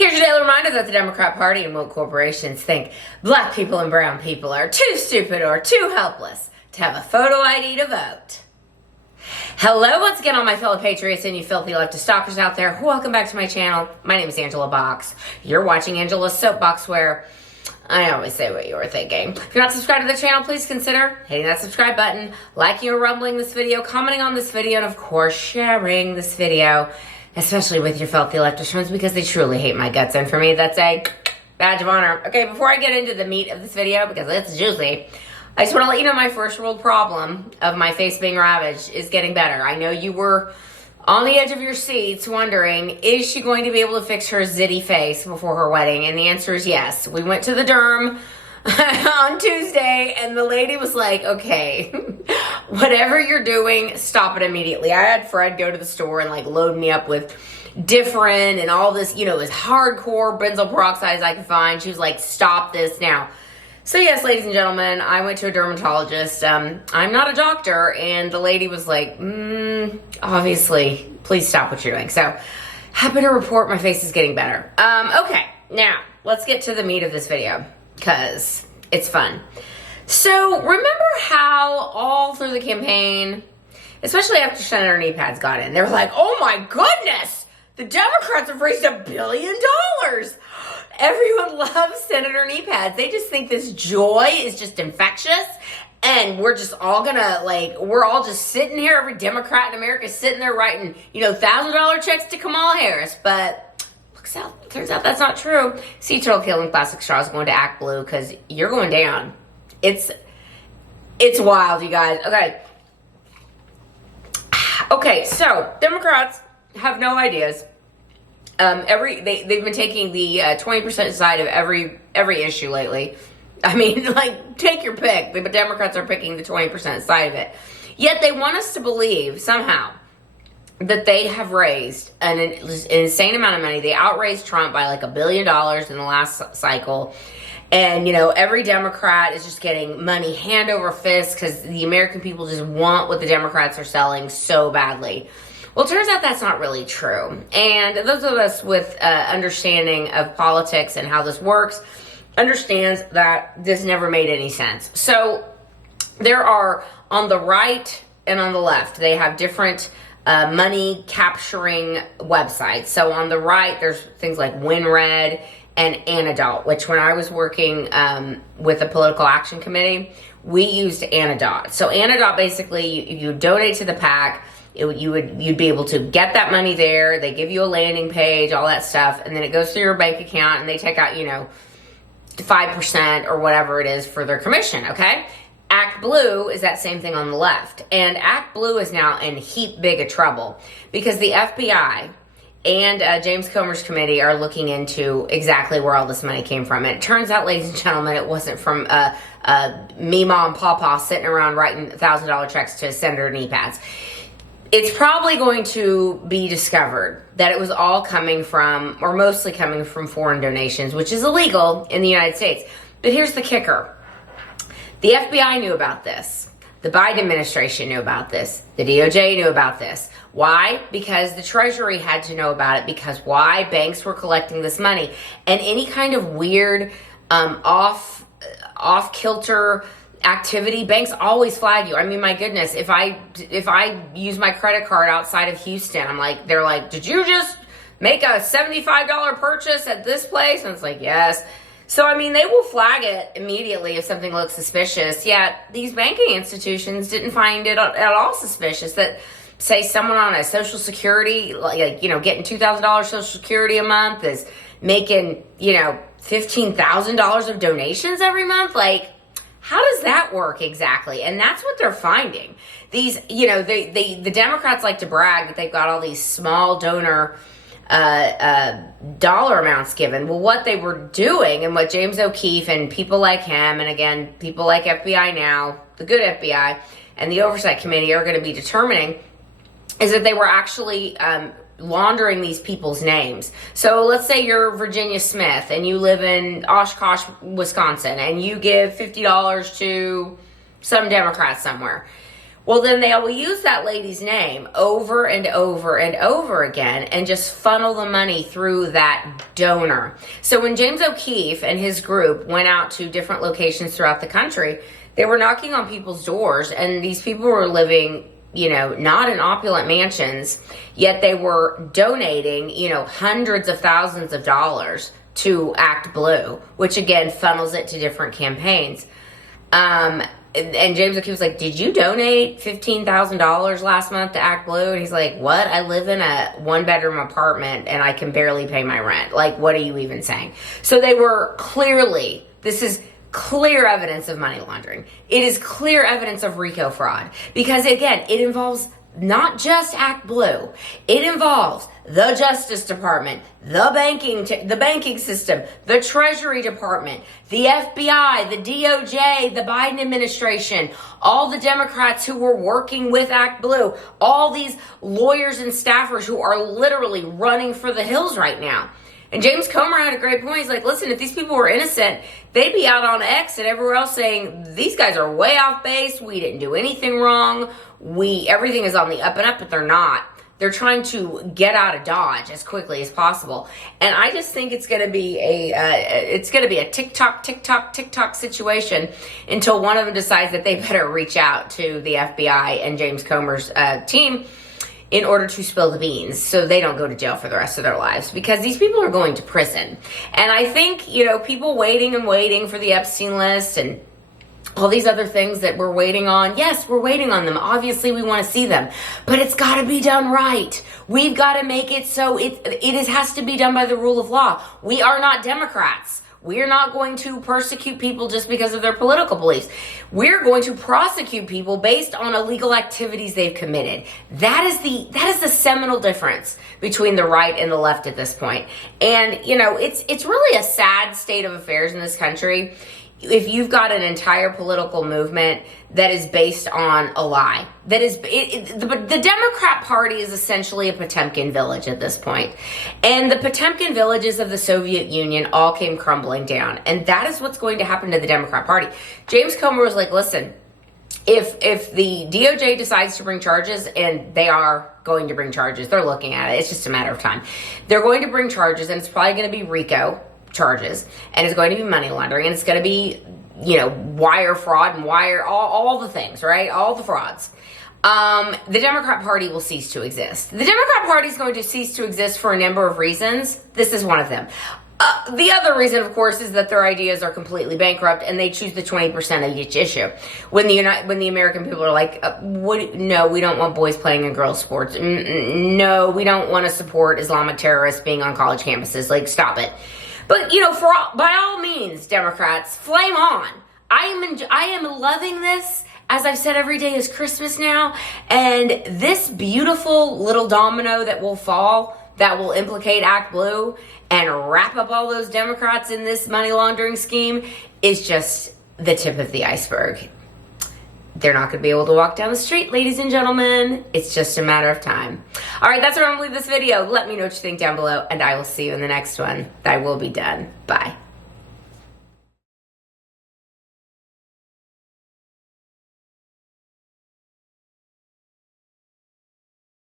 Here's your daily reminder that the Democrat Party and woke corporations think black people and brown people are too stupid or too helpless to have a photo ID to vote. Hello once again, all my fellow patriots and you filthy leftist stalkers out there. Welcome back to my channel. My name is Angela Box. You're watching Angela's Soapbox, where I always say what you were thinking. If you're not subscribed to the channel, please consider hitting that subscribe button, liking or rumbling this video, commenting on this video, and of course sharing this video, especially with your filthy leftist friends, because they truly hate my guts. And for me, that's a badge of honor. Okay, before I get into the meat of this video, because it's juicy, I just want to let you know my first world problem of my face being ravaged is getting better. I know you were on the edge of your seats wondering, is she going to be able to fix her zitty face before her wedding? And the answer is yes. We went to the derm on Tuesday and the lady was like, okay, whatever you're doing, stop it immediately. I had Fred go to the store and like load me up with different and all this, you know, as hardcore benzoyl peroxide as I could find. She was like, stop this now. So yes, ladies and gentlemen, I went to a dermatologist. I'm not a doctor, and the lady was like, obviously, please stop what you're doing. So, happy to report my face is getting better. Okay, now, let's get to the meat of this video, because it's fun. So, remember how all through the campaign, especially after Senator Knee Pads got in, they were like, oh my goodness, the Democrats have raised $1 billion. Everyone loves Senator Knee Pads. They just think this joy is just infectious. And we're just all gonna, like, we're all just sitting here. Every Democrat in America is sitting there writing, you know, $1,000 checks to Kamala Harris. But turns out that's not true. Sea turtle killing plastic straws going to ActBlue because you're going down. It's wild, you guys. Okay, so Democrats have no ideas. They've been taking the 20% side of every issue lately. I mean, like, take your pick. The Democrats are picking the 20% side of it. Yet they want us to believe somehow that they have raised an insane amount of money. They outraised Trump by like $1 billion in the last cycle. And, you know, every Democrat is just getting money hand over fist because the American people just want what the Democrats are selling so badly. Well, it turns out that's not really true. And those of us with understanding of politics and how this works understands that this never made any sense. So there are, on the right and on the left, they have different money capturing websites. So on the right, there's things like WinRed and Anadot, which when I was working with the Political Action Committee, we used Anadot. So Anadot, basically, you donate to the PAC, you'd be able to get that money there. They give you a landing page, all that stuff, and then it goes through your bank account, and they take out, you know, 5% or whatever it is for their commission, okay? ActBlue is that same thing on the left, and ActBlue is now in heap big of trouble because the FBI and James Comer's committee are looking into exactly where all this money came from. And it turns out, ladies and gentlemen, it wasn't from Meemaw and Pawpaw sitting around writing $1,000 checks to Senator Knee Pads. It's probably going to be discovered that it was all coming from, or mostly coming from, foreign donations, which is illegal in the United States. But here's the kicker. The FBI knew about this. The Biden administration knew about this. The DOJ knew about this. Why? Because the Treasury had to know about it. Because why? Banks were collecting this money. And any kind of weird, off-kilter activity, banks always flag you. I mean, my goodness, if I use my credit card outside of Houston, they're like, did you just make a $75 purchase at this place? And it's like, yes. So, I mean, they will flag it immediately if something looks suspicious. Yet these banking institutions didn't find it at all suspicious that, say, someone on a Social Security, like, you know, getting $2,000 Social Security a month is making, you know, $15,000 of donations every month. Like, how does that work exactly? And that's what they're finding. These, you know, the Democrats like to brag that they've got all these small donor dollar amounts given. Well, what they were doing, and what James O'Keefe and people like him, and again, people like FBI now, the good FBI, and the Oversight Committee are going to be determining, is that they were actually laundering these people's names. So let's say you're Virginia Smith and you live in Oshkosh, Wisconsin, and you give $50 to some Democrat somewhere. Well, then they will use that lady's name over and over and over again and just funnel the money through that donor. So when James O'Keefe and his group went out to different locations throughout the country, they were knocking on people's doors, and these people were living, not in opulent mansions, yet they were donating, hundreds of thousands of dollars to ActBlue, which again funnels it to different campaigns. And James O'Keefe was like, did you donate $15,000 last month to ActBlue? And he's like, what? I live in a 1-bedroom apartment and I can barely pay my rent. Like, what are you even saying? So they were clearly, this is clear evidence of money laundering. It is clear evidence of RICO fraud. Because again, it involves not just ActBlue. It involves the Justice Department, the banking system, the Treasury Department, the FBI, the DOJ, the Biden administration, all the Democrats who were working with ActBlue, all these lawyers and staffers who are literally running for the hills right now. And James Comer had a great point. He's like, listen, if these people were innocent, they'd be out on X and everywhere else saying, these guys are way off base. We didn't do anything wrong. Everything is on the up and up, but they're not. They're trying to get out of Dodge as quickly as possible. And I just think it's going to be a tick-tock situation until one of them decides that they better reach out to the FBI and James Comer's team in order to spill the beans so they don't go to jail for the rest of their lives, because these people are going to prison. And I think, people waiting and waiting for the Epstein list and all these other things that we're waiting on. Yes, we're waiting on them. Obviously, we want to see them, but it's got to be done right. We've got to make it so it has to be done by the rule of law. We are not Democrats. We're not going to persecute people just because of their political beliefs. We're going to prosecute people based on illegal activities they've committed. That is the seminal difference between the right and the left at this point. And, it's really a sad state of affairs in this country if you've got an entire political movement that is based on a lie. The Democrat Party is essentially a Potemkin village at this point. And the Potemkin villages of the Soviet Union all came crumbling down. And that is what's going to happen to the Democrat Party. James Comer was like, listen, if the DOJ decides to bring charges, and they are going to bring charges, they're looking at it, it's just a matter of time. They're going to bring charges, and it's probably going to be RICO charges, and it's going to be money laundering, and it's going to be, wire fraud and all the things, right? All the frauds. The Democrat Party will cease to exist. The Democrat Party is going to cease to exist for a number of reasons. This is one of them. The other reason, of course, is that their ideas are completely bankrupt, and they choose the 20% of each issue. When the American people are like, no, we don't want boys playing in girls' sports. No, we don't want to support Islamic terrorists being on college campuses. Like, stop it. But, by all means, Democrats, flame on. I am loving this. As I've said, every day is Christmas now. And this beautiful little domino that will fall, that will implicate ActBlue and wrap up all those Democrats in this money laundering scheme, is just the tip of the iceberg. They're not going to be able to walk down the street, ladies and gentlemen. It's just a matter of time. All right, that's where I'm going to leave this video. Let me know what you think down below, and I will see you in the next one. I will be done. Bye.